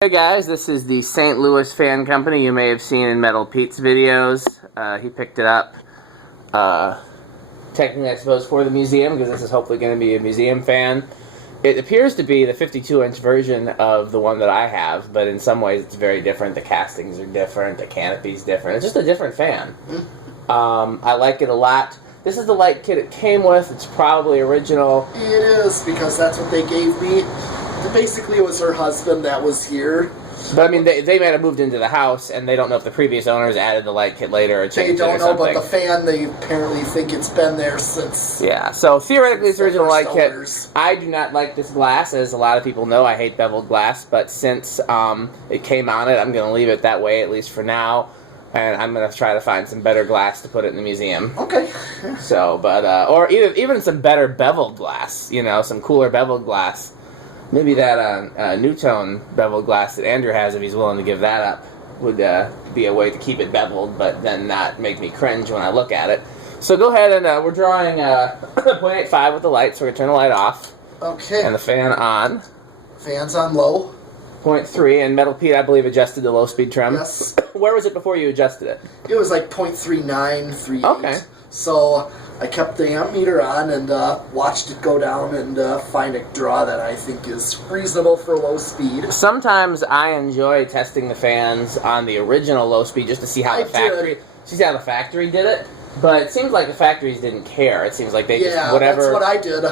Hey guys, this is the St. Louis Fan Company you may have seen in Metal Pete's videos. He picked it up, technically I suppose for the museum, because this is hopefully going to be a museum fan. It appears to be the 52-inch version of the one that I have, but in some ways it's very different. The castings are different, the canopy's different. It's just a different fan. I like it a lot. This is the light kit it came with. It's probably original. It is, because that's what they gave me. Basically, it was her husband that was here. But I mean, they may have moved into the house, and they don't know if the previous owners added the light kit later or changed it or something. They don't know, but the fan, they apparently think it's been there since... Yeah, so theoretically it's original light kit. I do not like this glass, as a lot of people know. I hate beveled glass, but since it came on it, I'm going to leave it that way, at least for now. And I'm going to try to find some better glass to put it in the museum. Okay. So, but, or even some better beveled glass, you know, some cooler beveled glass. Maybe that New-Tone beveled glass that Andrew has, if he's willing to give that up, would be a way to keep it beveled, but then not make me cringe when I look at it. So go ahead and we're drawing 0.85 with the light, so we're going to turn the light off. Okay. And the fan on. Fan's on low. 0.3, and Metal Pete, I believe, adjusted the low-speed trim. Yes. Where was it before you adjusted it? It was like 0.39, 38. Okay. So I kept the amp meter on and watched it go down and find a draw that I think is reasonable for low speed. Sometimes I enjoy testing the fans on the original low speed just to see how the factory did it. But it seems like the factories didn't care. It seems like they just whatever. That's what I did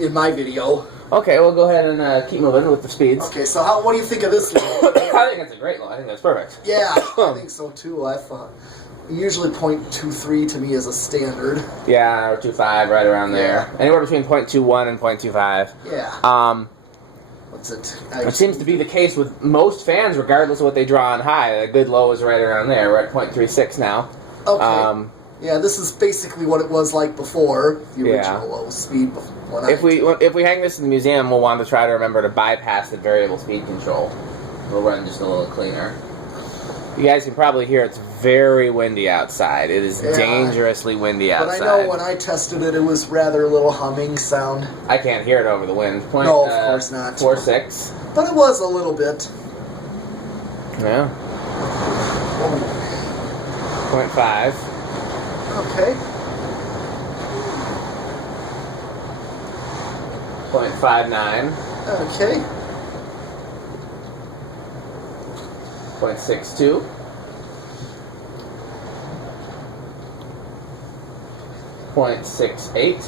in my video. Okay, we'll go ahead and keep moving with the speeds. Okay, so what do you think of this low? I think it's a great low. I think that's perfect. Yeah, I think so too. I thought usually 0.23 to me is a standard. Yeah, or 2.5, right around there. Anywhere between 0.21 and 0.25. Yeah. What's it? It seems to be the case with most fans, regardless of what they draw on high. A good low is right around there. We're at 0.36 now. Okay. Yeah, this is basically what it was like before the original low speed. If we hang this in the museum, we'll want to try to remember to bypass the variable speed control. We'll run just a little cleaner. You guys can probably hear it's very windy outside. It is dangerously windy outside. But I know when I tested it, it was rather a little humming sound. I can't hear it over the wind. No, of course not. 4.6. But it was a little bit. Yeah. 0.5. Okay. 0.59. Okay. 0.62. 0.68.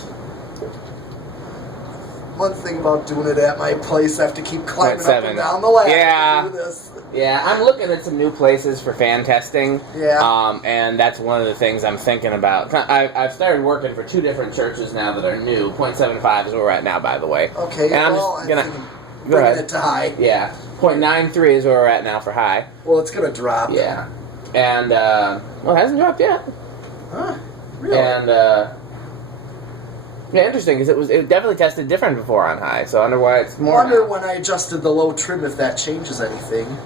One thing about doing it at my place, I have to keep climbing up and down the ladder to do this. Yeah, I'm looking at some new places for fan testing. Yeah. And that's one of the things I'm thinking about. I've started working for 2 different churches now that are new. 0.75 is where we're at now, by the way. Okay, and I'm just gonna bring it to high. Yeah. 0.93 is where we're at now for high. Well, it's going to drop. Yeah. And, well, it hasn't dropped yet. Huh? Really? And, yeah, interesting, because it definitely tested different before on high, so I wonder why it's more. I wonder when I adjusted the low trim if that changes anything.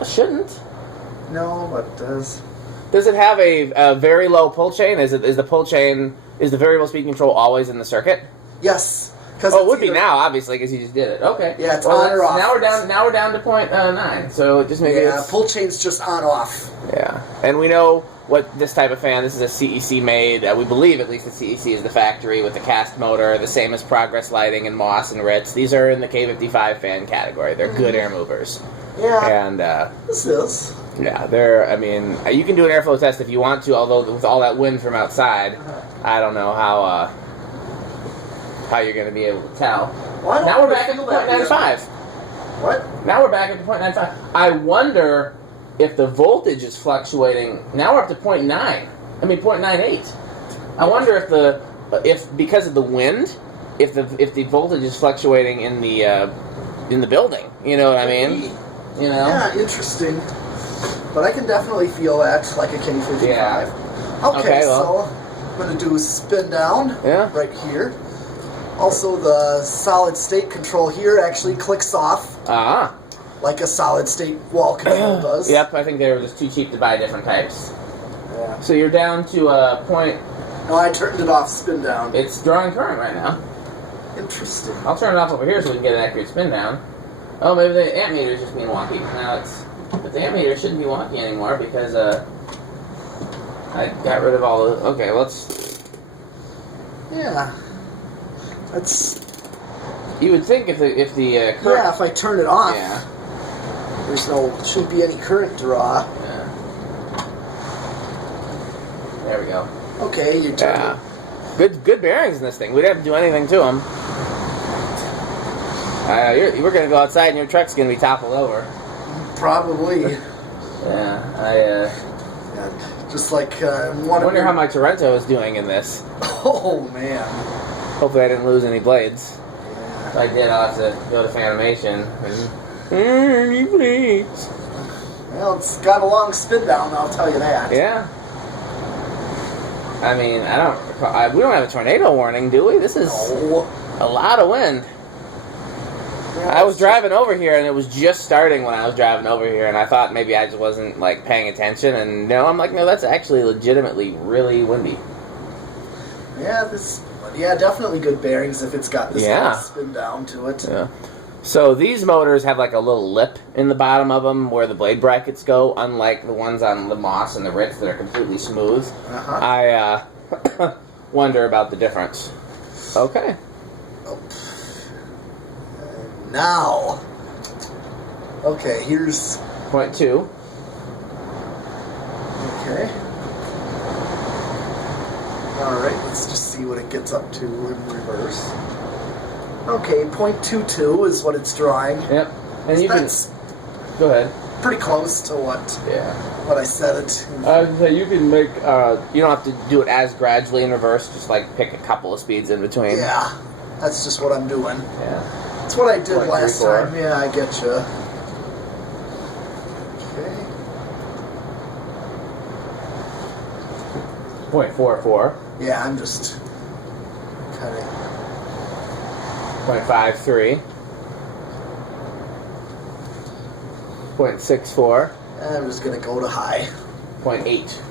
It shouldn't. No, but it does. Does it have a very low pull chain? Is the variable speed control always in the circuit? Yes. Oh, it would be now, obviously, because you just did it. Okay. Yeah, it's on or off. Now we're down to 0.9. So it just maybe pull chain's just on off. Yeah, and we know what this type of fan. This is a CEC made. We believe at least the CEC is the factory with the cast motor, the same as Progress Lighting and Moss and Ritz. These are in the K55 fan category. They're good air movers. Yeah. And this is. Yeah, they're. I mean, you can do an airflow test if you want to. Although with all that wind from outside, I don't know how you're going to be able to tell. Well, now we're back at 0.95. What? Now we're back at 0.95. I wonder if the voltage is fluctuating. Now we're up to 0.9. I mean 0.98. I wonder if because of the wind, if the voltage is fluctuating in the building. You know what I mean? You know? Yeah, interesting. But I can definitely feel that like a K55. Yeah. Okay, so I'm going to do a spin down right here. Also, the solid state control here actually clicks off. Like a solid state wall control does. Yep, I think they were just too cheap to buy different types. Yeah. So you're down to a point. No, I turned it off, spin down. It's drawing current right now. Interesting. I'll turn it off over here so we can get an accurate spin down. Oh, maybe the ammeter is just being wonky. Now but the ammeter shouldn't be wonky anymore because I got rid of all the. Okay, let's. Yeah. That's. You would think if the current. Yeah, if I turn it off. Yeah. Shouldn't be any current draw. Yeah. There we go. Okay, you turn it. Good bearings in this thing. We didn't have to do anything to them. We're gonna go outside and your truck's gonna be toppled over. Probably. Yeah, just like I wonder how my Torrento is doing in this. Oh man. Hopefully I didn't lose any blades. Yeah. If I did, I'll have to go to Fanimation and blades. Well, it's got a long spin down, I'll tell you that. Yeah. I mean, we don't have a tornado warning, do we? This is a lot of wind. Yeah, I was driving over here, and it was just starting when I was driving over here, and I thought maybe I just wasn't, like, paying attention, and no, I'm like, no, that's actually legitimately really windy. Yeah, definitely good bearings if it's got this little spin down to it. Yeah. So these motors have, like, a little lip in the bottom of them where the blade brackets go, unlike the ones on the Moss and the Ritz that are completely smooth. Uh-huh. I wonder about the difference. Okay. Now, okay, here's... 0.2. Okay. Alright, let's just see what it gets up to in reverse. Okay, 0.22 is what it's drawing. Yep. And you That's go ahead. Pretty close to what I set it. So you can make, you don't have to do it as gradually in reverse, just like pick a couple of speeds in between. Yeah, that's just what I'm doing. Yeah. That's what I did last time. Yeah, I get you. Okay. 0.44. Yeah, I'm just kind of... 0.53. 0.64. I'm just going to go to high. 0.8.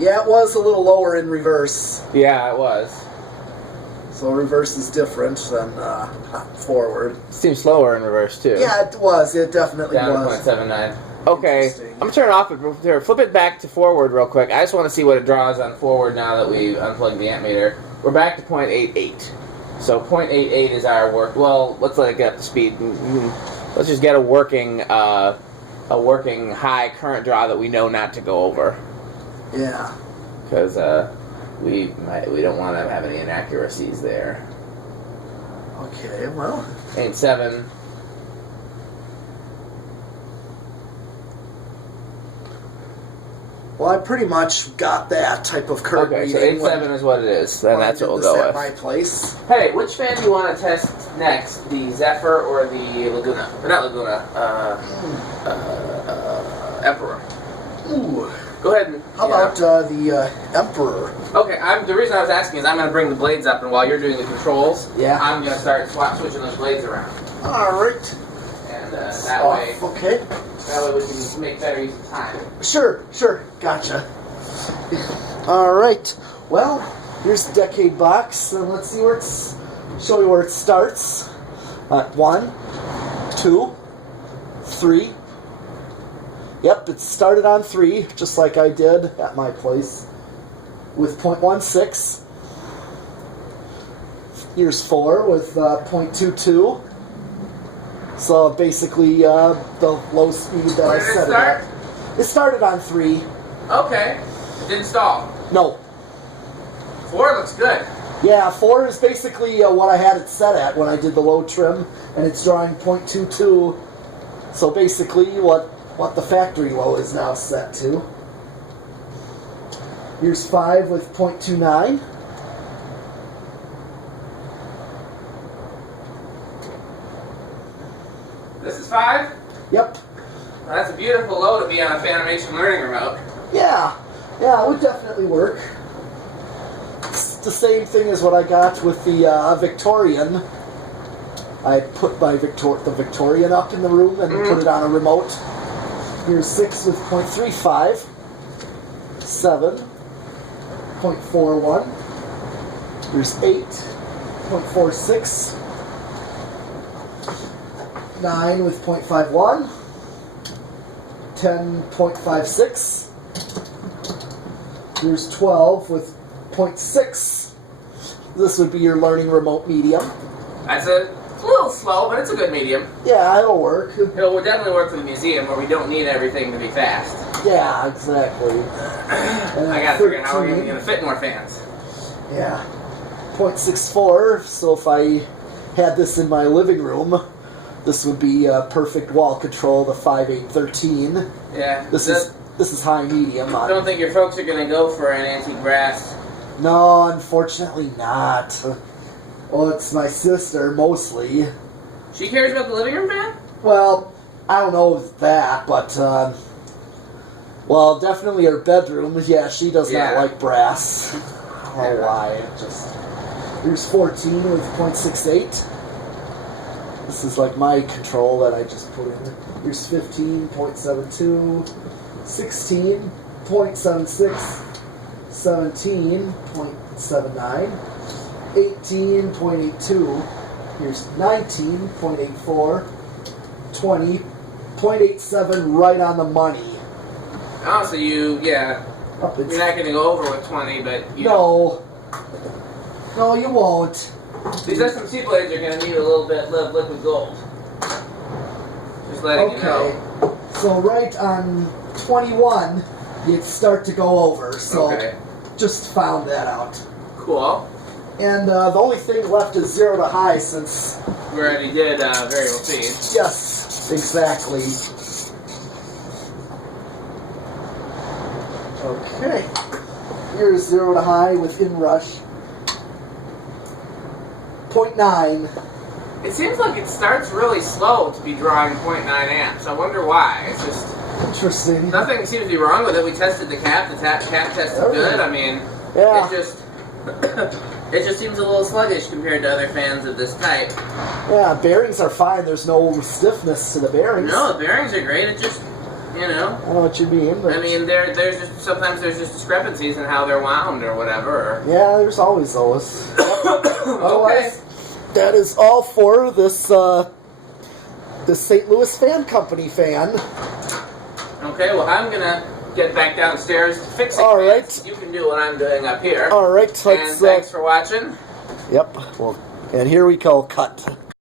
Yeah, it was a little lower in reverse. Yeah, it was. So reverse is different than forward. It seems slower in reverse, too. Yeah, it was. It definitely was. Down to 0.79. Okay, I'm going to turn it off. Here, flip it back to forward real quick. I just want to see what it draws on forward now that we unplugged the ammeter. We're back to 0.88. So 0.88 is our work. Well, let's let it get up to speed. Let's just get a working high current draw that we know not to go over. Yeah. Because we don't want to have any inaccuracies there. Okay, well. 0.7. Well, I pretty much got that type of curve reading. Okay, so 8.7 is what it is. Then that's what we'll go with. At my place. Hey, which fan do you want to test next? The Zephyr or the Laguna? Or not Laguna. Emperor. Ooh. Go ahead and... How about the Emperor? Okay, the reason I was asking is I'm going to bring the blades up, and while you're doing the controls, I'm going to start switching those blades around. All right. And that way... Okay. That way we can make better use of time. Sure. Gotcha. All right. Well, here's the decade box, and let's see show you where it starts. 1, 2, 3. Yep, it started on 3, just like I did at my place, with 0.16. Here's 4 with 0.22. So basically, the low speed that I set it at. It started on 3. Okay. It didn't stall. No. 4 looks good. Yeah, 4 is basically what I had it set at when I did the low trim, and it's drawing 0.22. So basically, what the factory low is now set to. Here's 5 with 0.29. This is 5? Yep. Well, that's a beautiful low to be on a Fanimation learning remote. Yeah, it would definitely work. It's the same thing as what I got with the Victorian. I put the Victorian up in the room and put it on a remote. Here's 6 with 0.35. 7. 0.41. Here's 8. 0.46. .9 with 0.51, 10.56. Here's 12 with 0.6. This would be your learning remote medium. That's a little slow, but it's a good medium. Yeah, it'll work. It'll definitely work for the museum where we don't need everything to be fast. Yeah, exactly. I gotta figure out how we're going to fit more fans. Yeah. 0.64, so if I had this in my living room, this would be perfect wall control, the 5813. Yeah. This is high medium. I don't think your folks are going to go for an antique brass. No, unfortunately not. Well, it's my sister, mostly. She cares about the living room fan? Well, I don't know that, but, well, definitely her bedroom. Yeah, she does not like brass. I don't know why. Here's 14 with 0.68. This is like my control that I just put in. Here's 15.72, 16.76, 17.79, 18.82. Here's 19.84, 20.87, right on the money. Oh, so you're not going to go over with 20, but No, you won't. These SMC blades are going to need a little bit of liquid gold. Just letting you know. So right on 21, you'd start to go over. So just found that out. Cool. And the only thing left is 0 to high since... We already did variable speed. Yes, exactly. Okay. Here's 0 to high with inrush. 0.9. It seems like it starts really slow to be drawing 0.9 amps. I wonder why. It's just... Interesting. Nothing seems to be wrong with it. We tested the cap. The cap tested good. I mean, it just... it just seems a little sluggish compared to other fans of this type. Yeah, bearings are fine. There's no stiffness to the bearings. No, the bearings are great. It just... I don't know what you mean. I mean, sometimes there's just discrepancies in how they're wound or whatever. Yeah, there's always those. Okay. That is all for this this St. Louis Fan Company fan. Okay, well, I'm gonna get back downstairs to fix it. All right. You can do what I'm doing up here. All right. And thanks for watching. Yep. Well, and here we go. Cut.